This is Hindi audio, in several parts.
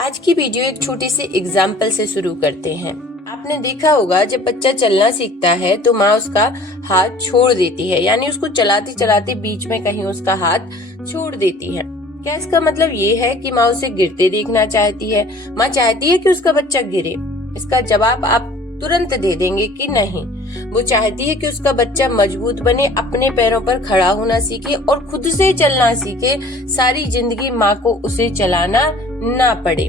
आज की वीडियो एक छोटी सी एग्जाम्पल से शुरू करते हैं। आपने देखा होगा जब बच्चा चलना सीखता है तो माँ उसका हाथ छोड़ देती है, यानी उसको चलाते चलाते बीच में कहीं उसका हाथ छोड़ देती है। क्या इसका मतलब ये है कि माँ उसे गिरते देखना चाहती है? माँ चाहती है कि उसका बच्चा गिरे? इसका जवाब आप तुरंत दे देंगे कि नहीं। वो चाहती है कि उसका बच्चा मजबूत बने, अपने पैरों पर खड़ा होना सीखे और खुद से चलना सीखे, सारी जिंदगी माँ को उसे चलाना ना पड़े।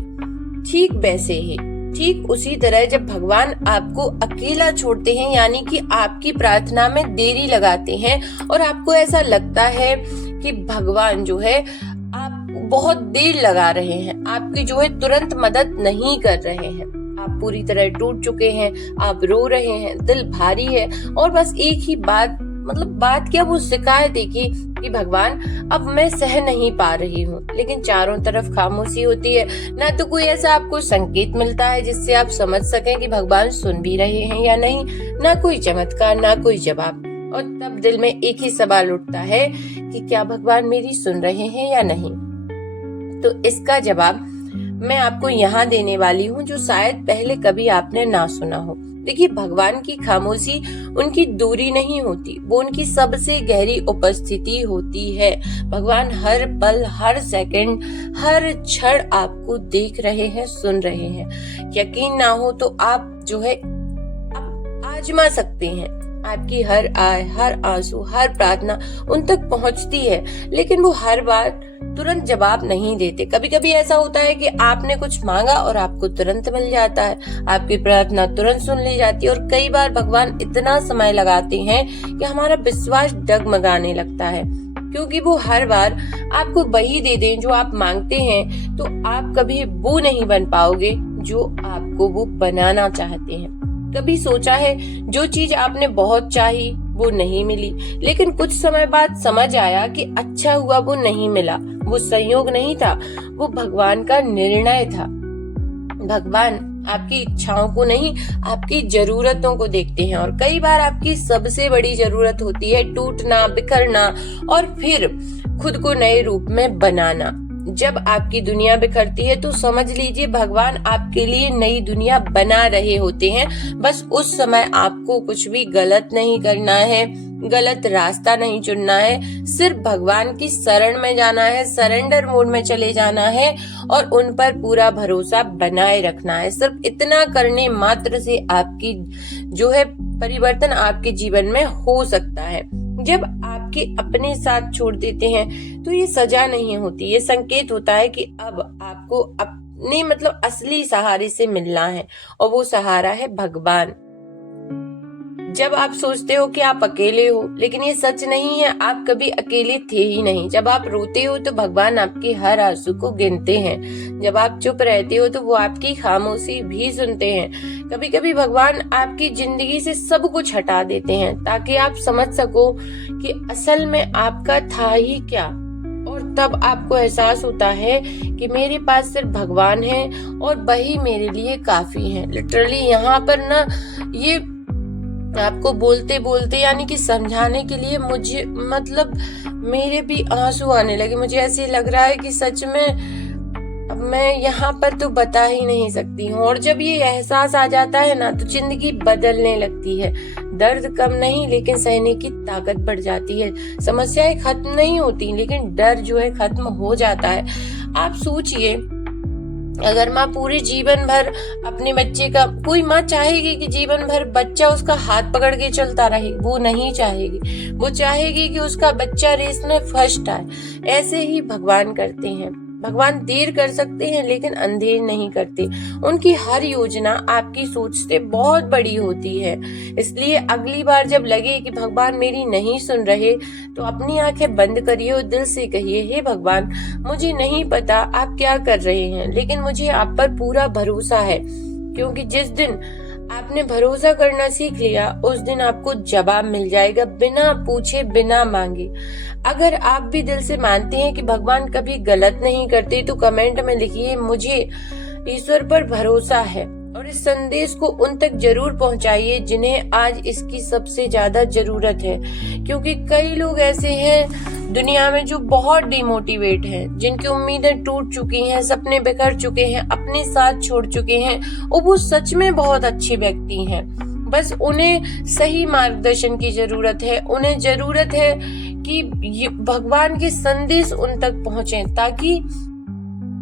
ठीक वैसे ही, ठीक उसी तरह जब भगवान आपको अकेला छोड़ते हैं, यानी कि आपकी प्रार्थना में देरी लगाते हैं और आपको ऐसा लगता है कि भगवान जो है आप बहुत देर लगा रहे हैं, आपकी जो है तुरंत मदद नहीं कर रहे हैं, आप पूरी तरह टूट चुके हैं, आप रो रहे हैं, दिल भारी है और बस एक ही बात क्या, वो शिकायत है कि भगवान अब मैं सह नहीं पा रही हूँ। लेकिन चारों तरफ खामोशी होती है, ना तो कोई ऐसा आपको संकेत मिलता है जिससे आप समझ सकें कि भगवान सुन भी रहे हैं या नहीं, ना कोई चमत्कार, ना कोई जवाब। और तब दिल में एक ही सवाल उठता है कि क्या भगवान मेरी सुन रहे हैं या नहीं। तो इसका जवाब मैं आपको यहाँ देने वाली हूँ, जो शायद पहले कभी आपने ना सुना हो। देखिए, भगवान की खामोशी उनकी दूरी नहीं होती, वो उनकी सबसे गहरी उपस्थिति होती है। भगवान हर पल, हर सेकंड, हर क्षण आपको देख रहे हैं, सुन रहे हैं। यकीन ना हो तो आप जो है आप आजमा सकते हैं। आपकी हर आय, हर आंसू, हर प्रार्थना उन तक पहुंचती है, लेकिन वो हर बार तुरंत जवाब नहीं देते। कभी कभी ऐसा होता है कि आपने कुछ मांगा और आपको तुरंत मिल जाता है, आपकी प्रार्थना तुरंत सुन ली जाती है। और कई बार भगवान इतना समय लगाते हैं कि हमारा विश्वास डगमगाने लगता है, क्योंकि वो हर बार आपको वही दे दें जो आप मांगते हैं, तो आप कभी वो नहीं बन पाओगे जो आपको वो बनाना चाहते हैं। कभी सोचा है जो चीज आपने बहुत चाही वो नहीं मिली, लेकिन कुछ समय बाद समझ आया कि अच्छा हुआ वो नहीं मिला, वो संयोग नहीं था, वो भगवान का निर्णय था। भगवान आपकी इच्छाओं को नहीं, आपकी जरूरतों को देखते हैं। और कई बार आपकी सबसे बड़ी जरूरत होती है टूटना, बिखरना और फिर खुद को नए रूप में बनाना। जब आपकी दुनिया बिखरती है तो समझ लीजिए भगवान आपके लिए नई दुनिया बना रहे होते हैं। बस उस समय आपको कुछ भी गलत नहीं करना है, गलत रास्ता नहीं चुनना है, सिर्फ भगवान की शरण में जाना है, सरेंडर मोड में चले जाना है और उन पर पूरा भरोसा बनाए रखना है। सिर्फ इतना करने मात्र से आपकी जो है परिवर्तन आपके जीवन में हो सकता है। जब आपके अपने साथ छोड़ देते हैं तो ये सजा नहीं होती, ये संकेत होता है कि अब आपको अपने असली सहारे से मिलना है, और वो सहारा है भगवान। जब आप सोचते हो कि आप अकेले हो, लेकिन ये सच नहीं है, आप कभी अकेले थे ही नहीं। जब आप रोते हो तो भगवान आपके हर आंसू को गिनते हैं। जब आप चुप रहते हो तो वो आपकी खामोशी भी सुनते हैं। कभी कभी भगवान आपकी जिंदगी से सब कुछ हटा देते हैं ताकि आप समझ सको कि असल में आपका था ही क्या। और तब आपको एहसास होता है कि मेरे पास सिर्फ भगवान है और वही मेरे लिए काफी है। लिटरली यहाँ पर ना, ये आपको बोलते बोलते यानी कि समझाने के लिए मुझे मेरे भी आंसू आने लगे। मुझे ऐसे लग रहा है कि सच में अब मैं यहाँ पर तो बता ही नहीं सकती हूँ। और जब ये एहसास आ जाता है ना तो जिंदगी बदलने लगती है। दर्द कम नहीं, लेकिन सहने की ताकत बढ़ जाती है। समस्याएं खत्म नहीं होती, लेकिन डर जो है खत्म हो जाता है। आप सोचिए, अगर माँ पूरे जीवन भर अपने बच्चे का, कोई माँ चाहेगी कि जीवन भर बच्चा उसका हाथ पकड़ के चलता रहे? वो नहीं चाहेगी। वो चाहेगी कि उसका बच्चा रेस में फर्स्ट आए। ऐसे ही भगवान करते हैं। भगवान देर कर सकते हैं लेकिन अंधेर नहीं करते। उनकी हर योजना आपकी सोच से बहुत बड़ी होती है। इसलिए अगली बार जब लगे कि भगवान मेरी नहीं सुन रहे, तो अपनी आंखें बंद करिए और दिल से कहिए, हे भगवान, मुझे नहीं पता आप क्या कर रहे हैं, लेकिन मुझे आप पर पूरा भरोसा है। क्योंकि जिस दिन आपने भरोसा करना सीख लिया, उस दिन आपको जवाब मिल जाएगा, बिना पूछे, बिना मांगे। अगर आप भी दिल से मानते हैं कि भगवान कभी गलत नहीं करते, तो कमेंट में लिखिए, मुझे ईश्वर पर भरोसा है। और इस संदेश को उन तक जरूर पहुंचाइए जिन्हें आज इसकी सबसे ज्यादा जरूरत है, क्योंकि कई लोग ऐसे हैं दुनिया में जो बहुत डिमोटिवेट हैं, जिनकी उम्मीदें टूट चुकी हैं, सपने बिखर चुके हैं, अपने साथ छोड़ चुके हैं और वो सच में बहुत अच्छे व्यक्ति हैं। बस उन्हें सही मार्गदर्शन की जरूरत है। उन्हें जरूरत है कि भगवान के संदेश उन तक पहुंचे, ताकि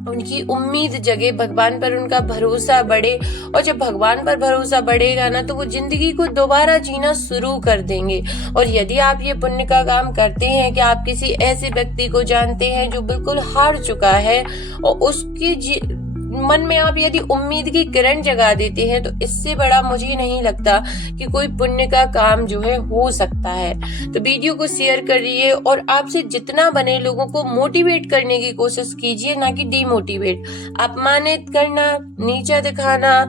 उनकी उम्मीद जगे, भगवान पर उनका भरोसा बढ़े। और जब भगवान पर भरोसा बढ़ेगा ना, तो वो जिंदगी को दोबारा जीना शुरू कर देंगे। और यदि आप ये पुण्य का काम करते हैं कि आप किसी ऐसे व्यक्ति को जानते हैं जो बिल्कुल हार चुका है और उसके मन में आप यदि उम्मीद की किरण जगा देते हैं, तो इससे बड़ा मुझे नहीं लगता कि कोई पुण्य का काम जो है हो सकता है। तो वीडियो को शेयर करिए और आपसे जितना बने लोगों को मोटिवेट करने की कोशिश कीजिए, ना कि डिमोटिवेट। अपमानित करना, नीचा दिखाना,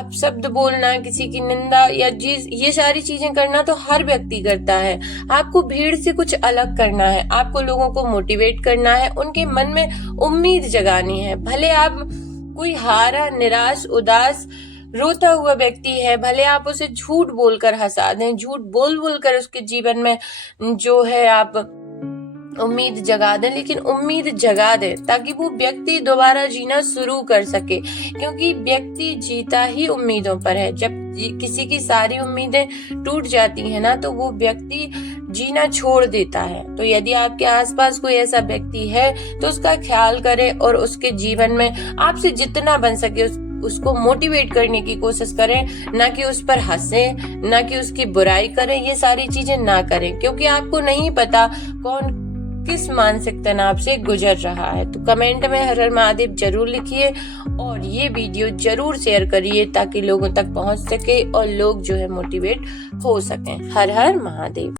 अपशब्द बोलना, किसी की निंदा या ये सारी चीजें करना तो हर व्यक्ति करता है। आपको भीड़ से कुछ अलग करना है, आपको लोगों को मोटिवेट करना है, उनके मन में उम्मीद जगानी है। भले आप कोई हारा, निराश, उदास, रोता हुआ व्यक्ति है, भले आप उसे झूठ बोलकर हंसा दें, झूठ बोल बोलकर उसके जीवन में जो है आप उम्मीद जगा दें, लेकिन उम्मीद जगा दें ताकि वो व्यक्ति दोबारा जीना शुरू कर सके, क्योंकि व्यक्ति जीता ही उम्मीदों पर है। जब किसी की सारी उम्मीदें टूट जाती है ना, तो वो व्यक्ति जीना छोड़ देता है। तो यदि आपके आसपास कोई ऐसा व्यक्ति है तो उसका ख्याल करें और उसके जीवन में आपसे जितना बन सके उसको मोटिवेट करने की कोशिश करें, ना कि उस पर हंसें, ना कि उसकी बुराई करें। ये सारी चीजें ना करें, क्योंकि आपको नहीं पता कौन किस मानसिक तनाव से गुजर रहा है। तो कमेंट में हर हर महादेव जरूर लिखिए और ये वीडियो जरूर शेयर करिए ताकि लोगों तक पहुंच सके और लोग जो है मोटिवेट हो सकें। हर हर महादेव।